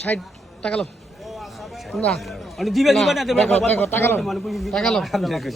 ষাট টাকা লো না মানে দিবে দিবে না দেবে দেখো, দেখো, টাকা লাও, মানে টাকা লাও।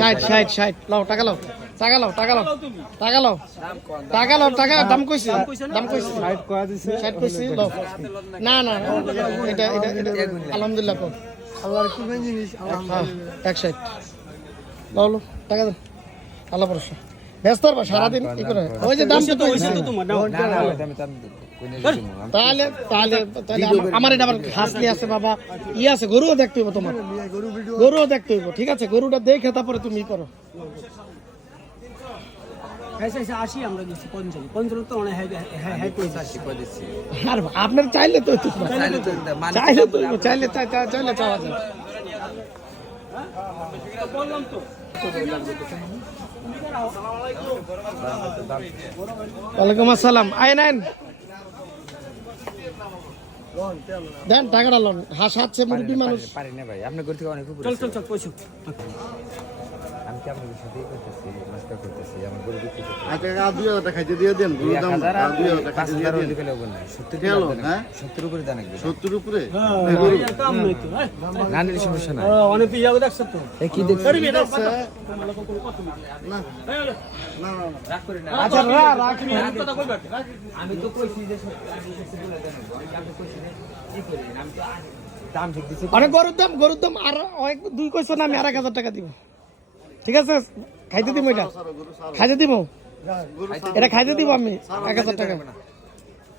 ষাট, ষাট, ষাট। লাও, টাকা লাও, টাকা লাও, টাকা লাও, টাকা লাও। টাকা লাও, টাকা, দাম কইছি, দাম কইছি। ষাট কইছি, লাও। না, না, এটা, এটা, এটা, আলহামদুলিল্লাহ কও। আল্লাহর কি জিনিস হ্যাঁ, এক ষাট। লাও, লাও, টাকা দেন। আল্লাহ ভরসা। ব্যস্ত হবা সারাদিন করে ওই যে দাম তো তোমার। তাহলে তাহলে তাহলে আমার- আমার এটা আবার হাসলি আছে বাবা। ই আছে গরুও দেখতে হইব তোমার। গরুও দেখতে হইব ঠিক আছে? গরুটা দেখে তারপরে তুমি করো। আসি আমরা দিচ্ছি পঞ্চান্ন পঞ্চান্ন তো অনেক কইছে আসি আর আপনার চাইলে তো চাইলে চাইলে চাই- চাই- চাইলে চাওয়া যায়। বললাম তো ওয়ালাইকুম আসসালাম। আইন আইন। দেন টাকাটা লোন। হাস হাতছে মুরব্বী মানুষ। পারি না ভাই। আপনার করতে অনেক চল চল চল পয়সা। কি আপনাদের সাথেই করতেছি নমস্কার করতেছি আমার গরু বিক্রি করতে আচ্ছা আর দুই হাজার টাকা খাইতে দিয়ে দেন গরুর দাম আর দুই হাজার টাকা দিয়ে দেন অধিক হলেও না সত্তর কেন, হ্যাঁ? সত্তর উপরে দেন একদম সত্তর উপরে? আর কাম নাই তো রানের সমস্যা নাই। অনেক পিয়া দেখছ তো। এই কি দেখছি? আরে বেটা না না না না রাগ না। আচ্ছা রা রাখ তুমি কথা কইবা আমি তো কইছি যে আমি বেশি বলে দেন আমি কইছি কি করি? আমি তো দাম ঠিক দিছি। অনেক গরুর দাম গরুর দাম আর অনেক দুই কইছো না আমি আর এক হাজার টাকা দিব। ঠিক আছে? খাইতে দিব এটা। খাইতে দিব এটা খাইতে দিব আমি। এক হাজার টাকা।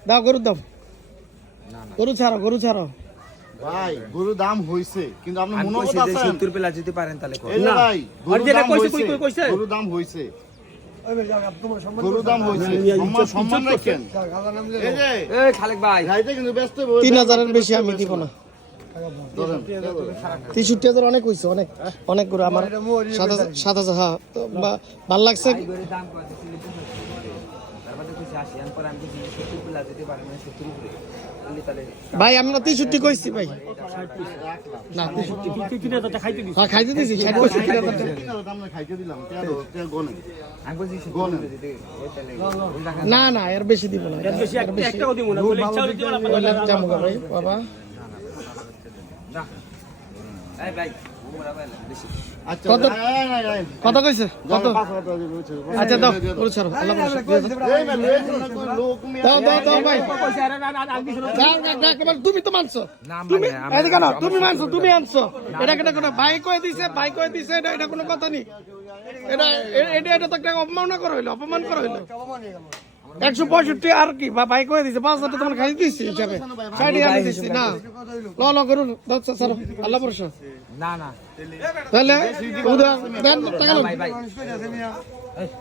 দাও গরুর দাম। গরু ছাড়ো গরু ছাড়ো। ভাই দাম হইছে কিন্তু আপনি আমি মনে কইছি কথা যে আছেন পেলা যদি পারেন তাহলে এই না। ভাই আর দাম হইছে দাম হইছে। গরুর দাম হইছে। সম্মান সম্মান রাখেন। এই যে এই খালেক ভাই। খাইতে কিন্তু ব্যস্ত তিন হাজারের বেশি আমি দিব না। তেষট্টি হাজার অনেক হয়েছে অনেক অনেক গরু আমার সাত হাজার হ্যাঁ ভালো লাগছে। ভাই আমরা তেষট্টি কইছি ভাই। না হ্যাঁ খাইতে দিছি না না এর বেশি দিব না। ভাই বাবা এই ভাই ওমরা ভাই বেশি আচ্ছা কত-। কইছে? কত? আচ্ছা দাও ছাড়ো। আল্লাহ। দাও। দাও দাও ভাই। তুমি তো মানছো। না, তুমি মানে আমরা- এদিকে না তুমি মানছো তুমি আনছো। এটা কেন কোনো ভাই কয়ে দিছে ভাই কয়ে দিছে এটা এটা কোনো কথা নেই। এটা এটা এটা তো একটা অপমান করা হইল অপমান করা হইল। একশো পঁয়ষট্টি আর কি? বা ভাই কয়ে দিছে পাঁচ হাজার তোমার খাই দিচ্ছি হিসাবে। সাইডে আমি দিচ্ছি না। ল ল করুন স্যার আল্লাহ ভরসা। না না। তাহলে দেন টাকা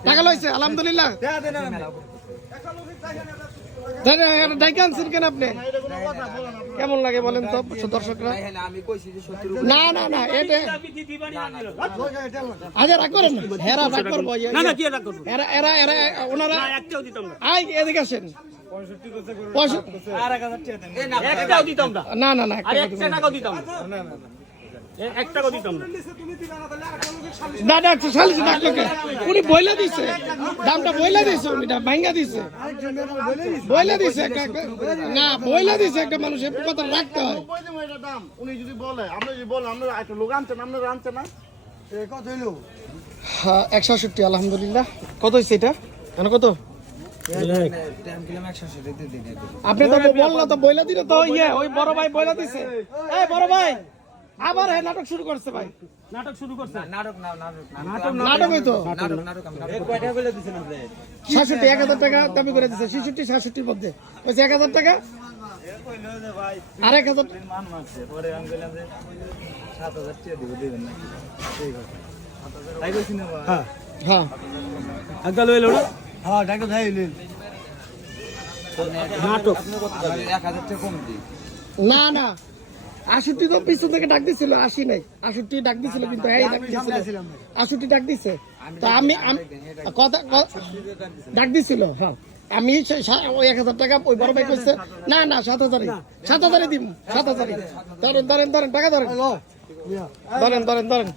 টাকা লইছে আলহামদুলিল্লাহ। দেন এটা ডাইকে আনছেন কেন আপনি? কেমন লাগে বলেন তো দর্শকরা? না না না এটা আচ্ছা রাগ করেন। না হেরা রাগ করব ইয়ে, না না কি রাখ করব? এরা এরা এরা ওনারা আই এদিকে আসেন। পঁয়ষট্টি- একটাও দিতাম না না না। উনি বইলা দিছে। দামটা বইলা দিছে উনি ভাঙ্গা দিছে। বইলা দিছে একটা একটা- না বইলা দিছে একটা মানুষের কথা রাখতে হয়। নব্বই দিবো এটা দাম। উনি যদি বলে আমরা যদি বলেন আমরা একটা লোক আনছেন আপনারা আনছেন না? কত হইল? হ্যাঁ একশো আষট্টি আলহামদুলিল্লাহ। কত হয়েছে এটা? কেন কত। আপনি তো বলল তো বইলা দিলে তো ইয়ে ওই বড় ভাই বইলা দিছে। বড় ভাই! আবার হ্যাঁ নাটক শুরু করছে ভাই নাটক শুরু করছে নাটক না নাটক না নাটকই তো নাটক নাটক কয়টা বলে দিছেন আপনি সাতষট্টি এক হাজার টাকা দাবি করে দিচ্ছে ছেষট্টি সাতষট্টির মধ্যে বলছে এক হাজার টাকা আর এক হাজার হ্যাঁ একটা লইলো না হ্যাঁ টাকা খাই হইলেন নাটক আমার এক হাজার টাকা কম দিই না না আষট্টি তো পিছন থেকে ডাক দিছিল আশি নাই। আষট্টি ডাক দিছিল কিন্তু এই ডাক দিছিল। আষট্টি ডাক দিছে। তো আমি কথা ডাক দিছিল হ্যাঁ। আমি ওই এক হাজার টাকা ওই বড় ভাই কইছে না না সাত হাজারই। সাত হাজারই দিম সাত হাজারই। ধরেন ধরেন ধরেন টাকা ধরেন। ধরেন ধরেন ধরেন।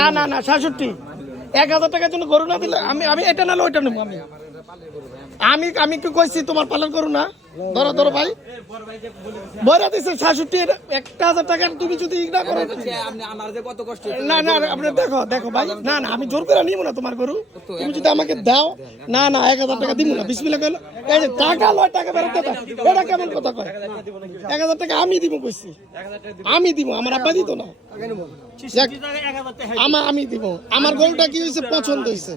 না না না সাতষট্টি। এক হাজার টাকার জন্য গরু না দিলে আমি আমি এটা না ওইটা নেব আমি। আমি আমি একটু কইছি তোমার পালন করু না। ধরো ধরো ভাই। বইরা দিছে সাতষট্টি একটা হাজার টাকা তুমি যদি ই না করো। না না আপনি দেখো দেখো ভাই। না না আমি জোর করে নিব না তোমার গরু। তুমি যদি আমাকে দাও না না এক হাজার টাকা দিব না। বিসমিল্লাহ কইলো। এই যে টাকা লয় টাকা বেরোতে এটা কেমন কথা কয়? এক হাজার টাকা আমি দিব কইছি। আমি দিব আমার আব্বা দিত না। আমার আমি দিব আমার গরুটা কি হয়েছে পছন্দ হয়েছে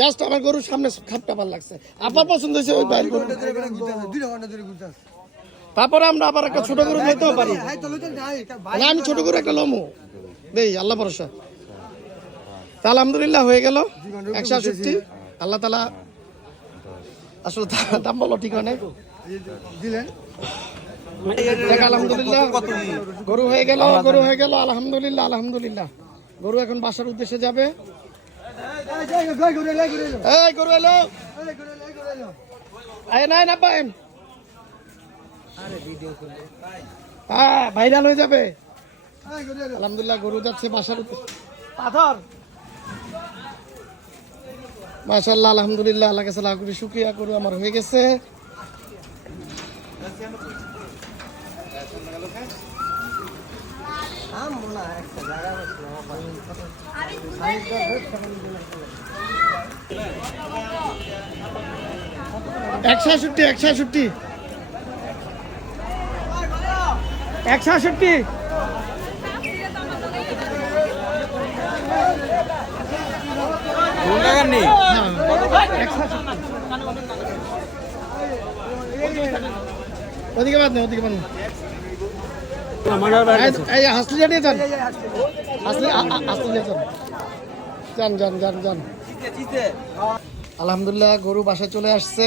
জাস্ট আমার গরুর সামনে খাপটা ভালো লাগছে। আব্বার পছন্দ হয়েছে ওই বাইরের গরু। তারপরে আমরা আবার একটা ছোট গরু নিতেও পারি। হাই তো লইতে যাই তাহলে আমি ছোট করে একটা লমু। দেই আল্লাহ ভরসা। তা আলহামদুলিল্লাহ হয়ে গেল। একশো আষট্টি আল্লাহ তালা আসলে দাম বলো ঠিক হয় দিলেন। আলহামদুলিল্লাহ। গরু হয়ে গেল গরু হয়ে গেল আলহামদুলিল্লাহ আলহামদুলিল্লাহ। গরু এখন বাসার উদ্দেশ্যে যাবে। এই গরু এলো এই করে এলো। আয় নাই না পাইম হ্যাঁ ভাইরাল হয়ে যাবে। আলহামদুলিল্লাহ গরু যাচ্ছে বাসার উদ্দেশ্যে পাথর। মাশাল্লাহ আলহামদুলিল্লাহ আল্লাহ কাছে কোটি শুক্রিয়া করু আমার হয়ে গেছে। একশো আষট্টি একশো আষট্টি একশো আষট্টি ওদিকে বাদ নেই ওদিকে বাদ নেই এই- এই হাসলি জানিয়ে যান হাসলি আ- আ- হাসলি নিয়ে যান যান যান যান যান। আলহামদুলিল্লাহ গরু বাসায় চলে আসছে।